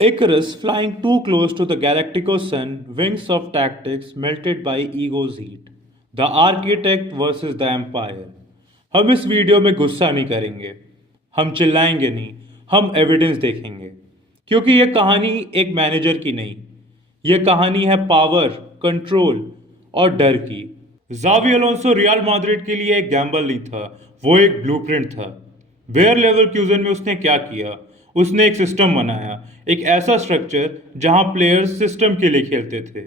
Icarus flying too close to the Galactico sun, wings of tactics melted by ego's heat. The architect versus the empire. हम इस video में गुस्सा नहीं करेंगे, हम चिल्लाएंगे नहीं, हम एविडेंस देखेंगे। क्योंकि यह कहानी एक मैनेजर की नहीं, यह कहानी है पावर, कंट्रोल और डर की। जावी अलोंसो रियल माद्रिद के लिए एक गैम्बल नहीं था, वो एक ब्लूप्रिंट था। बेयर लेवरक्यूजन में उसने क्या किया? उसने एक सिस्टम बनाया, एक ऐसा स्ट्रक्चर जहां प्लेयर्स सिस्टम के लिए खेलते थे।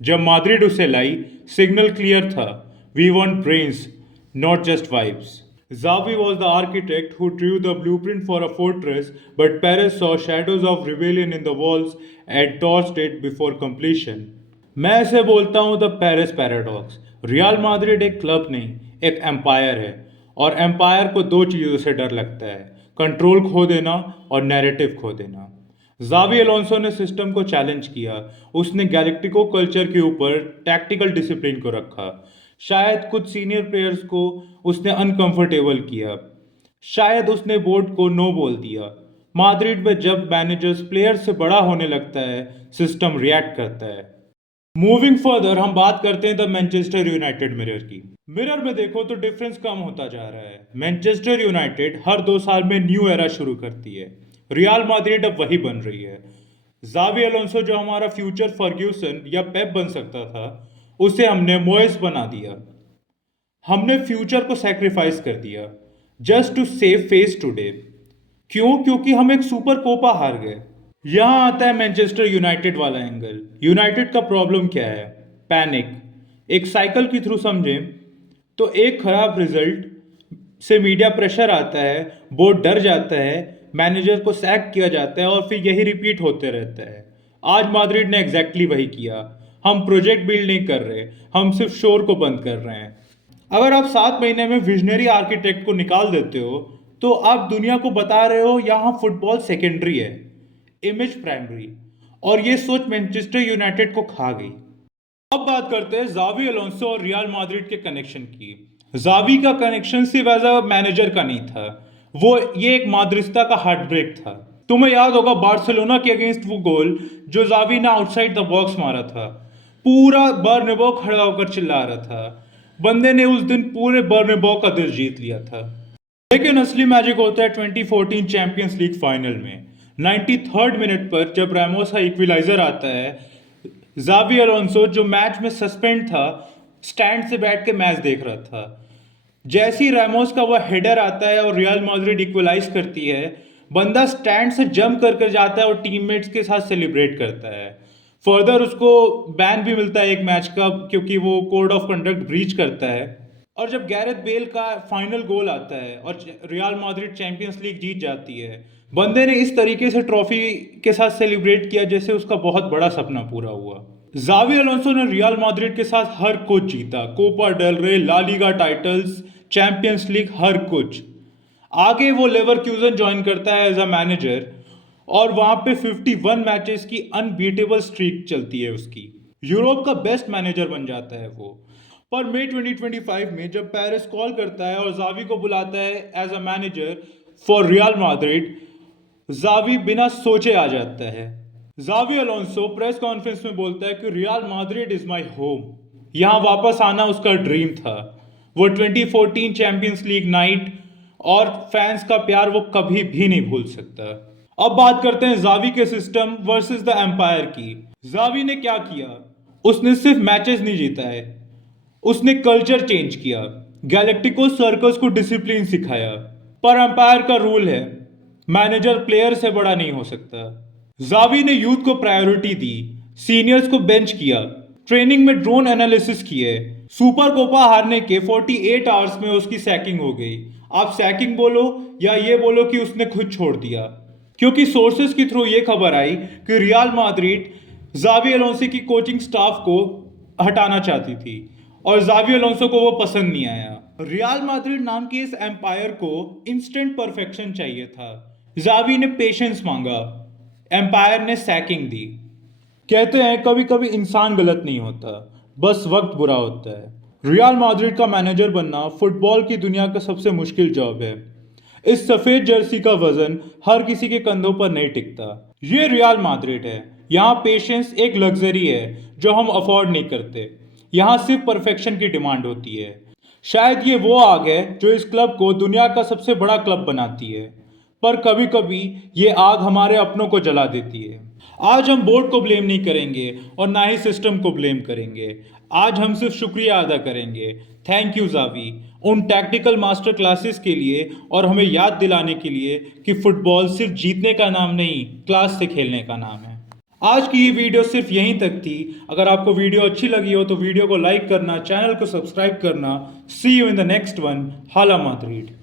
जब माद्रिद उसे लाई, सिग्नल क्लियर था, we want brains, not just vibes. Xavi was the architect who drew the blueprint for a fortress, but Perez saw shadows of rebellion in the walls and torched it before completion. मैं इसे बोलता हूँ the Paris paradox. Real Madrid एक club नहीं, एक empire है। और empire को दो चीज़ों से डर लगता है, कंट्रोल खो देना और नैरेटिव खो देना। जावी अलोंसो ने सिस्टम को चैलेंज किया, उसने गैलेक्टिको कल्चर के ऊपर टैक्टिकल डिसिप्लिन को रखा। शायद कुछ सीनियर प्लेयर्स को उसने अनकंफर्टेबल किया, शायद उसने बोर्ड को नो बोल दिया। माद्रिद में जब मैनेजर्स प्लेयर से बड़ा होने लगता है, सिस्टम रिएक्ट करता है। मूविंग फर्दर हम बात करते हैं द मैनचेस्टर यूनाइटेड मिरर की। मिरर में देखो तो डिफरेंस कम होता जा रहा है। मैनचेस्टर यूनाइटेड हर 2 साल में न्यू एरा शुरू करती है, रियल माद्रिद अब वही बन रही है। जावी अलोंसो जो हमारा फ्यूचर फर्ग्यूसन या पेप बन सकता था, उसे हमने मोएस बना दिया। हमने फ्यूचर को सैक्रिफाइस कर दिया just to save face today. क्यों? क्योंकि हम एक सुपर कोपा हार गए। यहां आता है मैनचेस्टर यूनाइटेड वाला एंगल। यूनाइटेड का प्रॉब्लम क्या है? पैनिक। एक साइकिल के थ्रू समझें तो एक खराब रिजल्ट से मीडिया प्रेशर आता है, बोर्ड डर जाता है, मैनेजर को सैक किया जाता है और फिर यही रिपीट होते रहता है। आज माद्रिद ने एग्जैक्टली वही किया। हम प्रोजेक्ट बिल्ड नहीं कर रहे, हम सिर्फ शोर को बंद कर रहे हैं। अगर आप 7 महीने में विजनरी आर्किटेक्ट को निकाल देते हो तो आप दुनिया को बता रहे हो यहाँ फुटबॉल सेकेंडरी है, इमेज प्राइमरी। और ये सोच मैनचेस्टर यूनाइटेड को खा गई। अब बात करते हैं जावी अलोंसो और रियल माद्रिद के कनेक्शन की। जावी का कनेक्शन सिर्फ एज अ मैनेजर का नहीं था, वो ये एक माद्रिस्ता का हार्ट ब्रेक था। तुम्हें याद होगा बार्सिलोना के अगेंस्ट वो गोल जो जावी ने आउटसाइड द बॉक्स मारा था। पूरा बर्नबो खड़ा होकर चिल्ला रहा था। बंदे ने उस दिन पूरे बर्नबो का दिल जीत लिया था। लेकिन असली मैजिक होता है 2014 चैंपियंस लीग फाइनल में 93rd मिनट पर, जब रैमोस का इक्विलाइजर आता है। जावी अलोंसो जो मैच में सस्पेंड था, स्टैंड से बैठ के मैच देख रहा था। जैसी रैमोस का वह हेडर आता है और रियल मैड्रिड इक्वलाइज करती है, बंदा स्टैंड से जंप करके जाता है और टीममेट्स के साथ सेलिब्रेट करता है। फर्दर उसको बैन भी मिलता है एक मैच का, क्योंकि वो कोड ऑफ कंडक्ट ब्रीच करता है। और जब गैरेथ बेल का फाइनल गोल आता है और रियल मैड्रिड चैंपियंस लीग जीत जाती है, बंदे ने इस तरीके से ट्रॉफी के साथ सेलिब्रेट किया जैसे उसका बहुत बड़ा सपना पूरा हुआ। जावी अलोंसो ने रियल मैड्रिड के साथ हर कुछ जीता, Copa del Rey, La Liga titles, Champions League, हर कुछ। आगे वो लेवरक्यूजन ज्वाइन करता है एज अ मैनेजर और वहां पे 51 मैचेस की अनबीटेबल स्ट्रीक चलती है उसकी। यूरोप का बेस्ट मैनेजर बन जाता है वो। पर मई 2025 में जब पेरिस कॉल करता है और जावी को बुलाता है as a manager for Real Madrid, Xavi बिना सोचे आ जाता है। जावी अलोंसो प्रेस कॉन्फ्रेंस में बोलता है कि real Madrid is my home. यहां वापस आना उसका ड्रीम था। वो 2014 चैंपियंस लीग नाइट और फैंस का प्यार वो कभी भी नहीं भूल सकता। अब बात करते हैं जावी के सिस्टम वर्सेस द एम्पायर की। जावी ने क्या किया? उसने सिर्फ मैचेस नहीं जीता है, उसने कल्चर चेंज किया। गैलेक्टिको सर्कस को डिसिप्लिन सिखाया। पर एम्पायर का रूल है, मैनेजर प्लेयर से बड़ा नहीं हो सकता। जावी ने यूथ को प्रायोरिटी दी, सीनियर्स को बेंच किया, ट्रेनिंग में ड्रोन एनालिसिस किए। सुपर कोपा हारने के 48 आवर्स में उसकी सैकिंग हो गई। आप सैकिंग बोलो या ये बोलो कि उसने खुद छोड़ दिया, क्योंकि सोर्सेस के थ्रू ये खबर आई कि रियल मैड्रिड जावी अलोंसो की कोचिंग स्टाफ को हटाना चाहती थी और जावी अलोंसो को वो पसंद नहीं आया। रियल मैड्रिड नाम की इस एम्पायर को इंस्टेंट परफेक्शन चाहिए था। जावी ने पेशेंस मांगा, एम्पायर ने सैकिंग दी। कहते हैं कभी कभी इंसान गलत नहीं होता, बस वक्त बुरा होता है। रियल मैड्रिड का मैनेजर बनना फुटबॉल की दुनिया का सबसे मुश्किल जॉब है। इस सफेद जर्सी का वजन हर किसी के कंधों पर नहीं टिकता। ये रियल मैड्रिड है। यहाँ पेशेंस एक लग्जरी है जो हम अफोर्ड नहीं करते। यहाँ सिर्फ परफेक्शन की डिमांड होती है। शायद ये वो आग है जो इस क्लब को दुनिया का सबसे बड़ा क्लब बनाती है, पर कभी कभी ये आग हमारे अपनों को जला देती है। आज हम बोर्ड को ब्लेम नहीं करेंगे और ना ही सिस्टम को ब्लेम करेंगे। आज हम सिर्फ शुक्रिया अदा करेंगे। थैंक यू जावी, उन टैक्टिकल मास्टर क्लासेस के लिए और हमें याद दिलाने के लिए कि फुटबॉल सिर्फ जीतने का नाम नहीं, क्लास से खेलने का नाम है। आज की ये वीडियो सिर्फ यहीं तक थी। अगर आपको वीडियो अच्छी लगी हो तो वीडियो को लाइक करना, चैनल को सब्सक्राइब करना। See you in the next one. Hala Madrid.